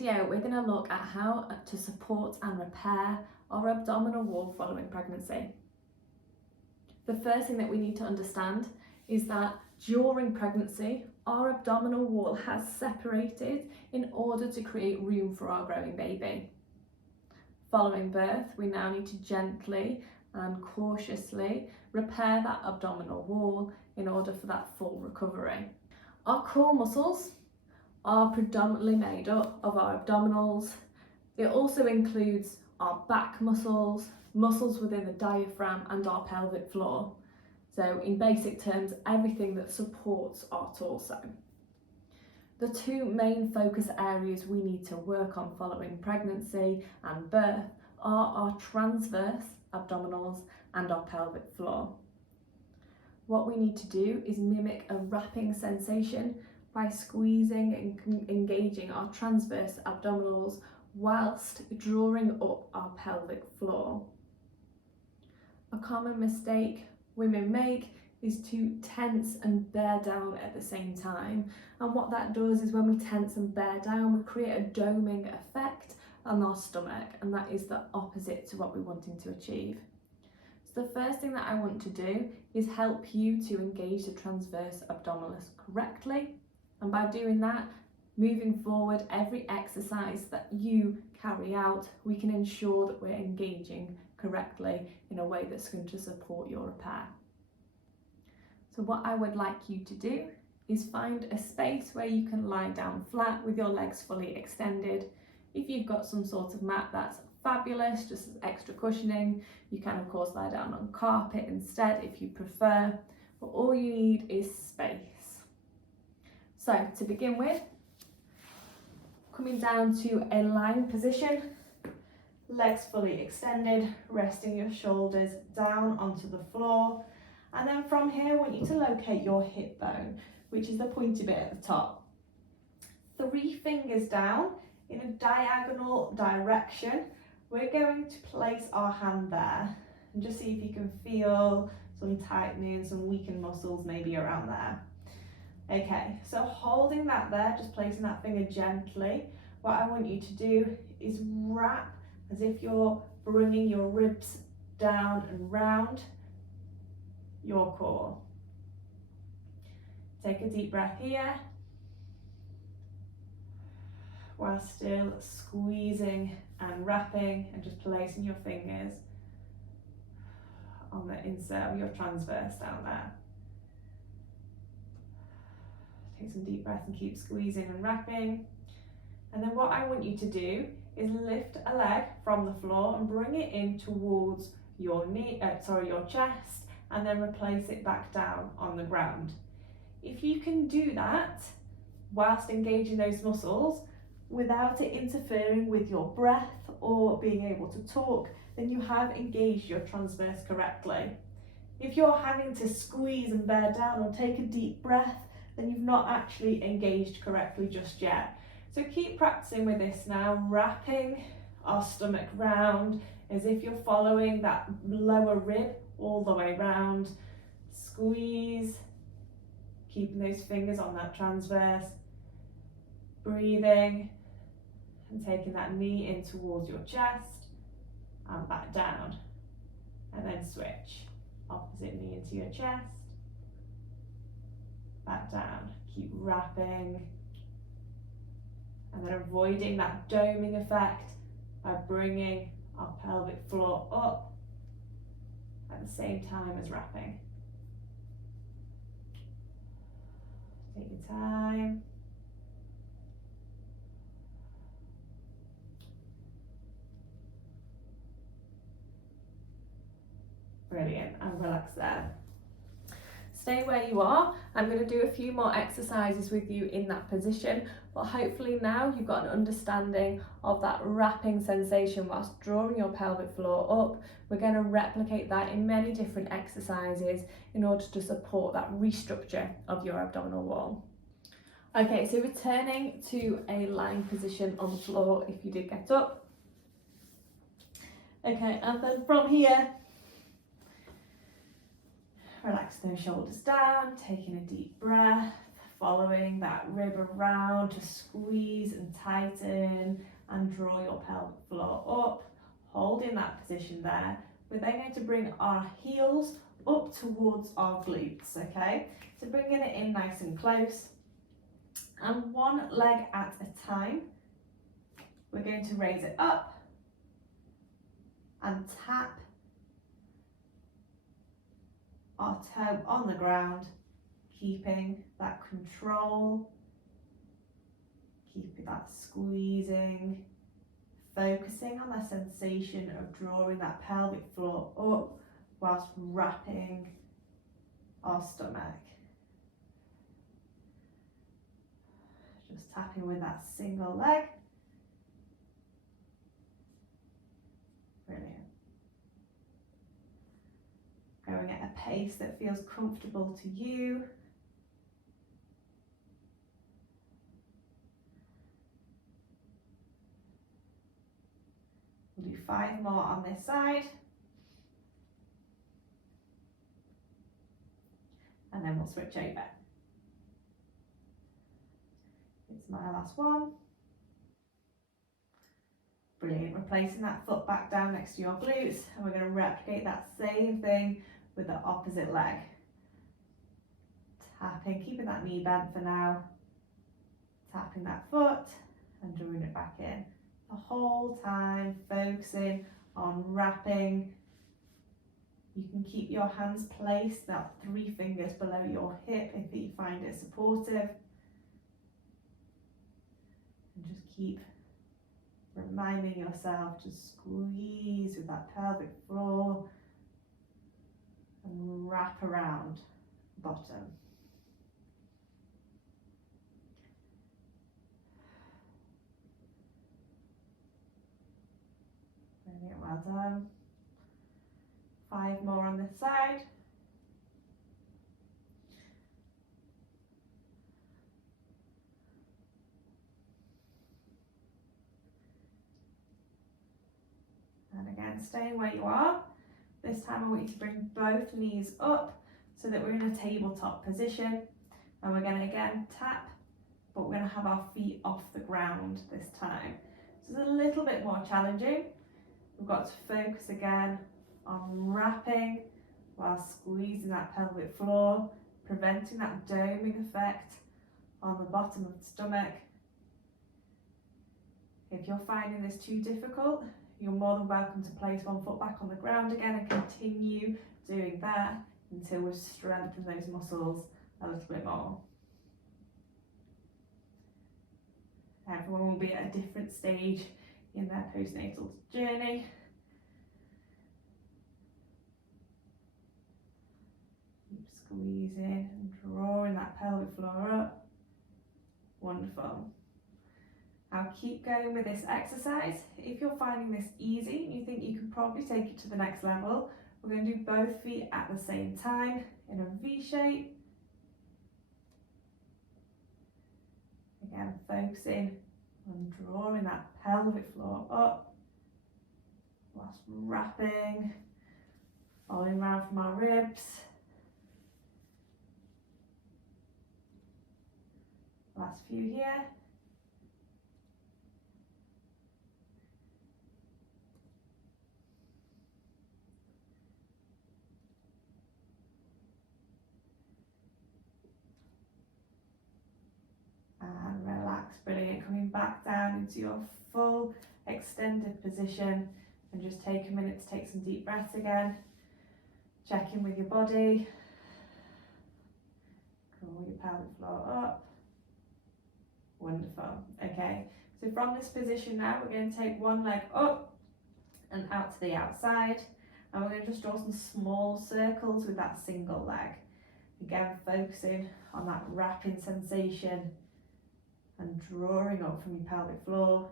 video, we're going to look at how to support and repair our abdominal wall following pregnancy. The first thing that we need to understand is that during pregnancy, our abdominal wall has separated in order to create room for our growing baby. Following birth, we now need to gently and cautiously repair that abdominal wall in order for that full recovery. Our core muscles are predominantly made up of our abdominals. It also includes our back muscles, muscles within the diaphragm and our pelvic floor. So in basic terms, everything that supports our torso. The two main focus areas we need to work on following pregnancy and birth are our transverse abdominals and our pelvic floor. What we need to do is mimic a wrapping sensation by squeezing and engaging our transverse abdominals whilst drawing up our pelvic floor. A common mistake women make is to tense and bear down at the same time, and what that does is when we tense and bear down, we create a doming effect on our stomach, and that is the opposite to what we're wanting to achieve. So the first thing that I want to do is help you to engage the transverse abdominis correctly, and by doing that, moving forward, every exercise that you carry out, we can ensure that we're engaging correctly in a way that's going to support your repair. So what I would like you to do is find a space where you can lie down flat with your legs fully extended. If you've got some sort of mat, that's fabulous, just as extra cushioning. You can of course lie down on carpet instead if you prefer, but all you need is space. So to begin with, coming down to a lying position, legs fully extended, resting your shoulders down onto the floor. And then from here, I want you to locate your hip bone, which is the pointy bit at the top. 3 fingers down in a diagonal direction. We're going to place our hand there and just see if you can feel some tightening, some weakened muscles maybe around there. Okay, so holding that there, just placing that finger gently, what I want you to do is wrap as if you're bringing your ribs down and round your core. Take a deep breath here, while still squeezing and wrapping and just placing your fingers on the insert of your transverse down there. Take some deep breath and keep squeezing and wrapping. And then what I want you to do is lift a leg from the floor and bring it in towards your your chest, and then replace it back down on the ground. If you can do that whilst engaging those muscles without it interfering with your breath or being able to talk, then you have engaged your transverse correctly. If you're having to squeeze and bear down or take a deep breath, then you've not actually engaged correctly just yet. So keep practicing with this now, wrapping our stomach round as if you're following that lower rib all the way round. Squeeze, keeping those fingers on that transverse, breathing and taking that knee in towards your chest and back down, and then switch, opposite knee into your chest, back down. Keep wrapping and then avoiding that doming effect by bringing our pelvic floor up at the same time as wrapping. Take your time. Brilliant, and relax there. Stay where you are. I'm going to do a few more exercises with you in that position, but hopefully now you've got an understanding of that wrapping sensation whilst drawing your pelvic floor up. We're going to replicate that in many different exercises in order to support that restructure of your abdominal wall. Okay, so returning to a lying position on the floor if you did get up. Okay, and then from here, relax those shoulders down, taking a deep breath, following that rib around to squeeze and tighten and draw your pelvic floor up, holding that position there. We're then going to bring our heels up towards our glutes, okay? So bringing it in nice and close. And one leg at a time, we're going to raise it up and tap our toe on the ground, keeping that control, keeping that squeezing, focusing on the sensation of drawing that pelvic floor up whilst wrapping our stomach. Just tapping with that single leg. Brilliant. Going at a pace that feels comfortable to you. We'll do 5 more on this side. And then we'll switch over. It's my last one. Brilliant. Replacing that foot back down next to your glutes, and we're going to replicate that same thing with the opposite leg. Tapping, keeping that knee bent for now. Tapping that foot and drawing it back in. The whole time focusing on wrapping. You can keep your hands placed about 3 fingers below your hip if you find it supportive. And just keep reminding yourself to squeeze with that pelvic floor and wrap around the bottom. Brilliant, well done. 5 more on this side. And again, staying where you are. This time I want you to bring both knees up so that we're in a tabletop position. And we're going to again tap, but we're going to have our feet off the ground this time. So it's a little bit more challenging. We've got to focus again on wrapping while squeezing that pelvic floor, preventing that doming effect on the bottom of the stomach. If you're finding this too difficult, you're more than welcome to place one foot back on the ground again and continue doing that until we've strengthened those muscles a little bit more. Everyone will be at a different stage in their postnatal journey. Keep squeezing and drawing that pelvic floor up. Wonderful. Now keep going with this exercise. If you're finding this easy and you think you could probably take it to the next level, we're going to do both feet at the same time in a V shape. Again, focusing on drawing that pelvic floor up whilst wrapping, following around from our ribs. Last few here. And relax, brilliant. Coming back down into your full extended position, and just take a minute to take some deep breaths again. Check in with your body. Cool your pelvic floor up. Wonderful. Okay, so from this position now, we're going to take one leg up and out to the outside, and we're going to just draw some small circles with that single leg. Again, focusing on that wrapping sensation and drawing up from your pelvic floor.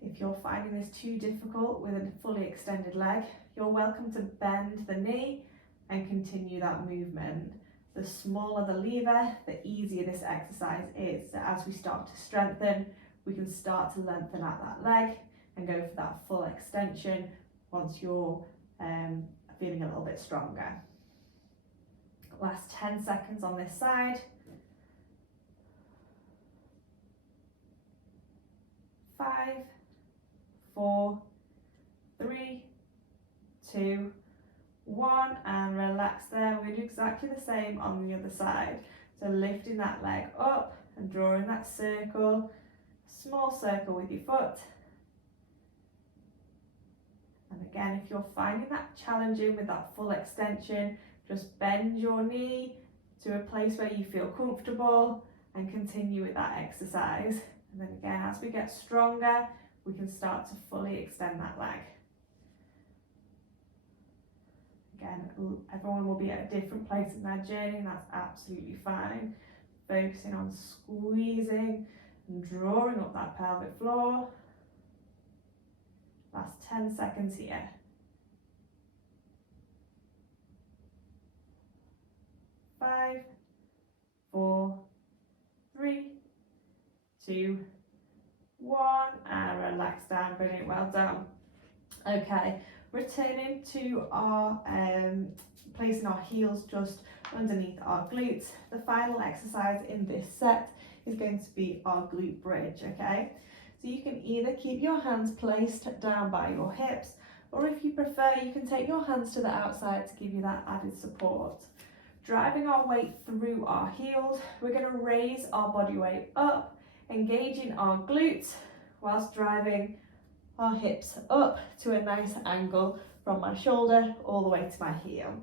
If you're finding this too difficult with a fully extended leg, you're welcome to bend the knee and continue that movement. The smaller the lever, the easier this exercise is. So as we start to strengthen, we can start to lengthen out that leg. and go for that full extension once you're feeling a little bit stronger. Last 10 seconds on this side. 5, 4, 3, 2, 1, and relax there. We're going to do exactly the same on the other side. So lifting that leg up and drawing that circle, small circle with your foot. And again, if you're finding that challenging with that full extension, just bend your knee to a place where you feel comfortable and continue with that exercise. And then again, as we get stronger, we can start to fully extend that leg. Again, everyone will be at a different place in their journey, and that's absolutely fine. Focusing on squeezing and drawing up that pelvic floor. Last 10 seconds here. 5, 4, 3, 2, 1, and relax down. Brilliant, well done. Okay, returning to our placing our heels just underneath our glutes. The final exercise in this set is going to be our glute bridge, okay? So you can either keep your hands placed down by your hips, or if you prefer, you can take your hands to the outside to give you that added support. Driving our weight through our heels, we're going to raise our body weight up, engaging our glutes whilst driving our hips up to a nice angle from my shoulder all the way to my heel.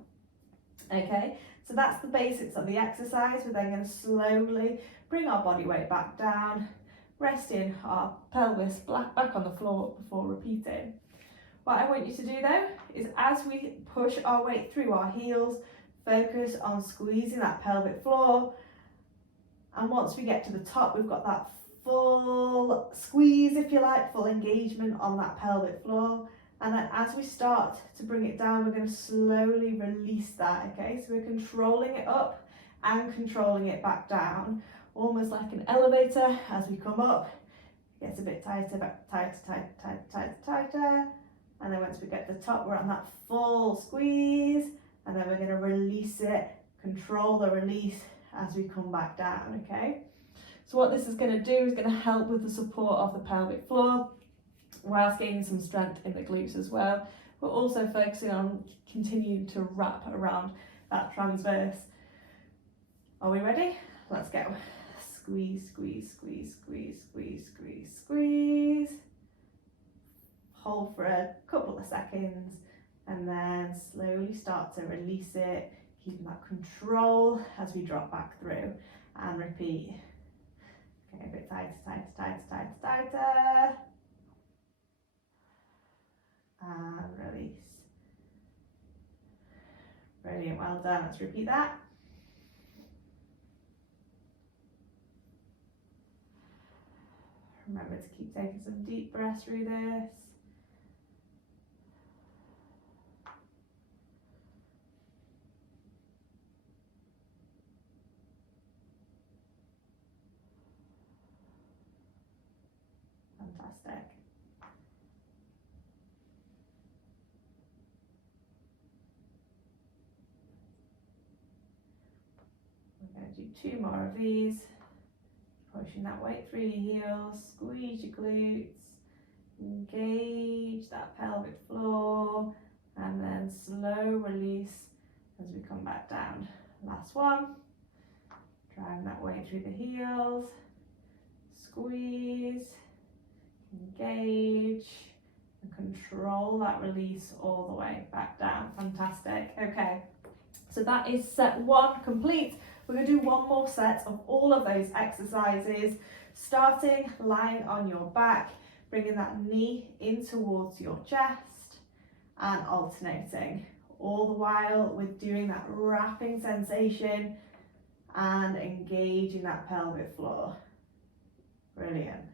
Okay, so that's the basics of the exercise. We're then going to slowly bring our body weight back down, resting our pelvis back on the floor before repeating. What I want you to do though is, as we push our weight through our heels, focus on squeezing that pelvic floor, and once we get to the top, we've got that full squeeze, if you like, full engagement on that pelvic floor. And then as we start to bring it down, we're going to slowly release that, okay? So we're controlling it up and controlling it back down, almost like an elevator. As we come up, it gets a bit tighter, tighter. And then once we get to the top, we're on that full squeeze. And then we're going to release it, control the release as we come back down, okay? So what this is going to do is going to help with the support of the pelvic floor, whilst gaining some strength in the glutes as well. We're also focusing on continuing to wrap around that transverse. Are we ready? Let's go. Squeeze, squeeze, squeeze, squeeze, squeeze, squeeze, squeeze. Hold for a couple of seconds and then slowly start to release it, keeping that control as we drop back through, and repeat. Okay, a bit tighter, tighter, tighter, tighter, tighter. And release. Brilliant, well done. Let's repeat that. Remember to keep taking some deep breaths through this. Fantastic. We're going to do 2 more of these. Pushing that weight through your heels, squeeze your glutes, engage that pelvic floor, and then slow release as we come back down. Last one. Driving that weight through the heels, squeeze, engage, and control that release all the way back down. Fantastic. Okay, so that is set 1 complete. We're going to do 1 more set of all of those exercises, starting lying on your back, bringing that knee in towards your chest and alternating. All the while we're doing that wrapping sensation and engaging that pelvic floor. Brilliant.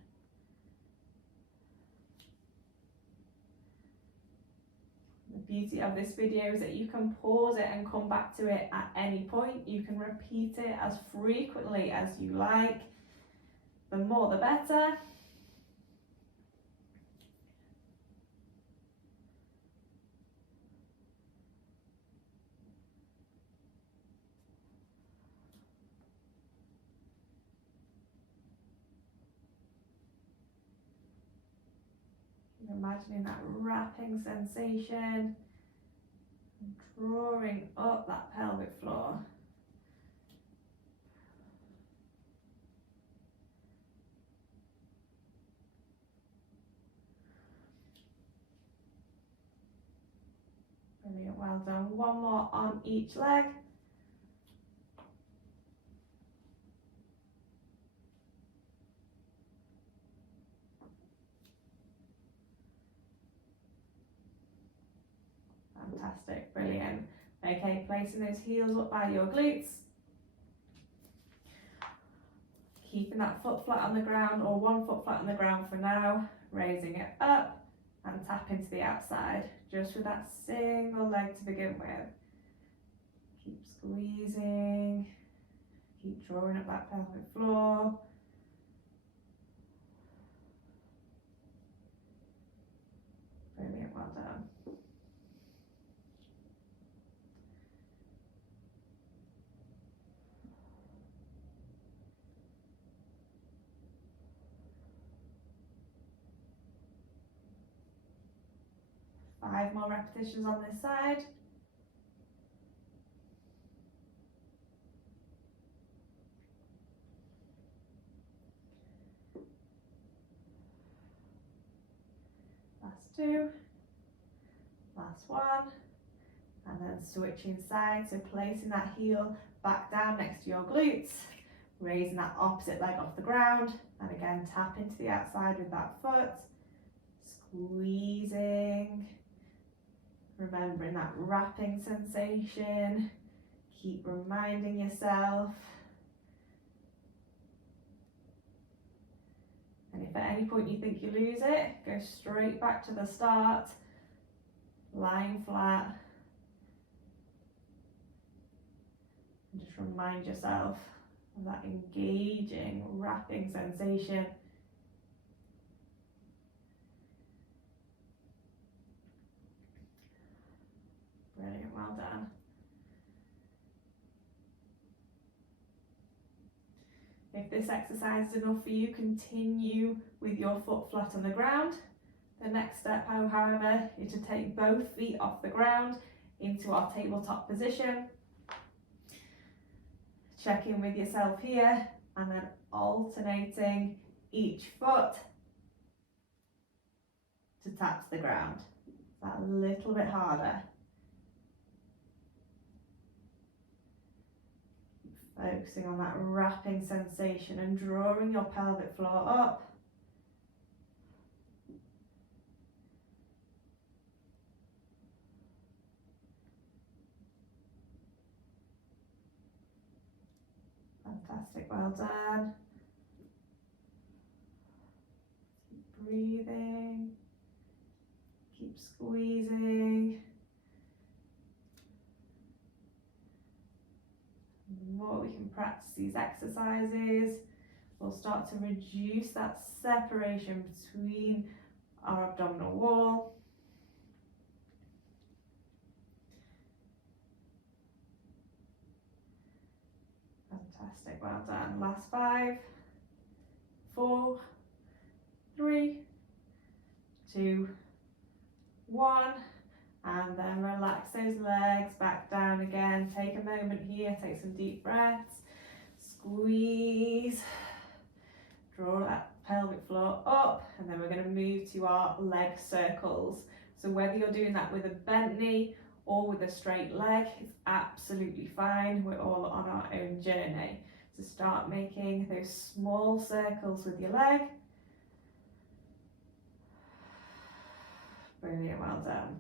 The beauty of this video is that you can pause it and come back to it at any point. You can repeat it as frequently as you like. The more the better. Imagining that wrapping sensation, drawing up that pelvic floor. Brilliant, well done. One more on each leg. Fantastic, brilliant. Okay, placing those heels up by your glutes. Keeping that foot flat on the ground, or one foot flat on the ground for now. Raising it up and tapping to the outside, just with that single leg to begin with. Keep squeezing, keep drawing up that pelvic floor. Brilliant, well done. Five more repetitions on this side. Last two. Last one. And then switching sides, so placing that heel back down next to your glutes, raising that opposite leg off the ground, and again tapping to the outside with that foot, squeezing, remembering that wrapping sensation, keep reminding yourself. And if at any point you think you lose it, go straight back to the start, lying flat. And just remind yourself of that engaging, wrapping sensation. Brilliant, well done. If this exercise is enough for you, continue with your foot flat on the ground. The next step, however, is to take both feet off the ground into our tabletop position. Check in with yourself here, and then alternating each foot to tap to the ground. That a little bit harder. Focusing on that wrapping sensation and drawing your pelvic floor up. Fantastic, well done. Keep breathing, keep squeezing. The more we can practice these exercises, we'll start to reduce that separation between our abdominal wall. Fantastic, well done. Last 5, 4, 3, 2, 1. And then relax those legs back down again. Take a moment here, take some deep breaths. Squeeze. Draw that pelvic floor up, and then we're going to move to our leg circles. So whether you're doing that with a bent knee or with a straight leg, it's absolutely fine. We're all on our own journey. So start making those small circles with your leg. Brilliant, well done.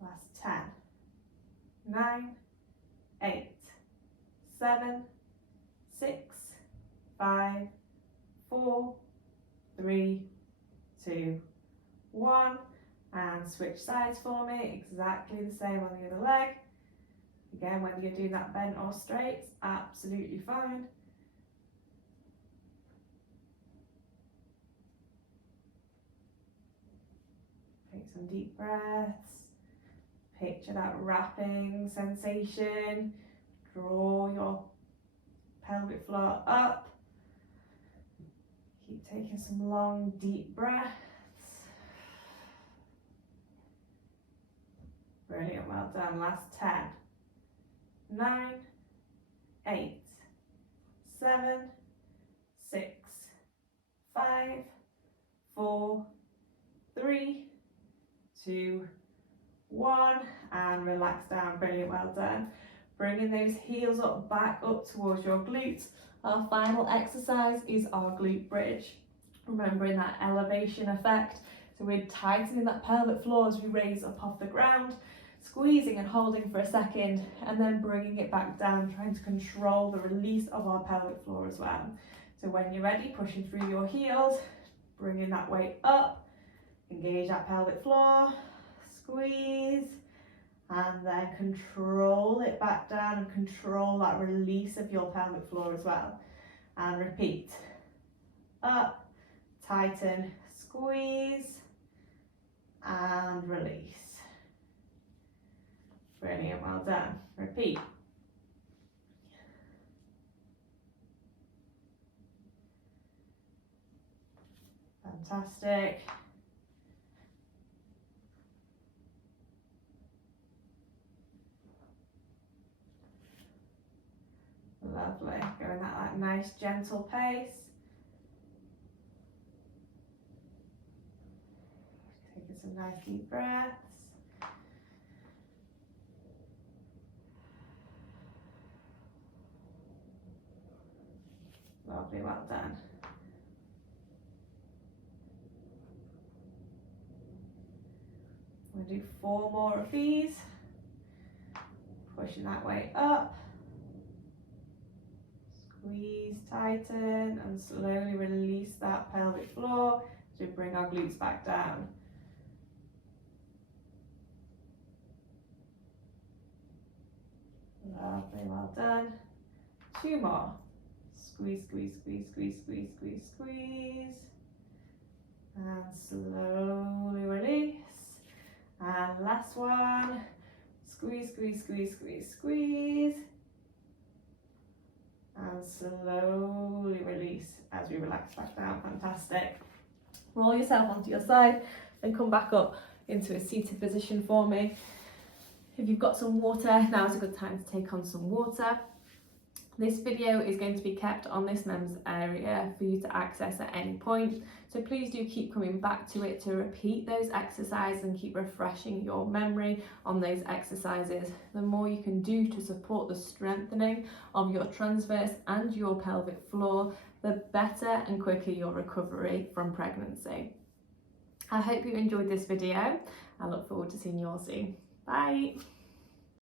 Last 10, 9, 8, 7, 6, 5, 4, 3, 2, 1. And switch sides for me, exactly the same on the other leg. Again, whether you're doing that bent or straight, it's absolutely fine. some deep breaths. Picture that wrapping sensation. Draw your pelvic floor up. Keep taking some long, deep breaths. Brilliant, well done. Last 10, 9, 8, 7, 6, 5, 4, 3, 2, 1, and relax down. Brilliant, well done. Bringing those heels up, back up towards your glutes. Our final exercise is our glute bridge. Remembering that elevation effect. So we're tightening that pelvic floor as we raise up off the ground, squeezing and holding for a second, and then bringing it back down, trying to control the release of our pelvic floor as well. So when you're ready, pushing through your heels, bringing that weight up, engage that pelvic floor, squeeze, and then control it back down and control that release of your pelvic floor as well. And repeat. Up, tighten, squeeze, and release. Brilliant, well done. Repeat. Fantastic. Lovely. Going at that nice gentle pace. Taking some nice deep breaths. Lovely, well done. We'll do 4 more of these. Pushing that way up. Squeeze, tighten, and slowly release that pelvic floor to bring our glutes back down. Lovely, well done. 2 more. Squeeze, squeeze, squeeze, squeeze, squeeze, squeeze, squeeze. And slowly release. And last one. Squeeze, squeeze, squeeze, squeeze, squeeze. And slowly release as we relax back down. Fantastic. Roll yourself onto your side and come back up into a seated position for me. If you've got some water, now is a good time to take on some water. This video is going to be kept on this MEMS area for you to access at any point. So please do keep coming back to it to repeat those exercises and keep refreshing your memory on those exercises. The more you can do to support the strengthening of your transverse and your pelvic floor, the better and quicker your recovery from pregnancy. I hope you enjoyed this video. I look forward to seeing you all soon. Bye.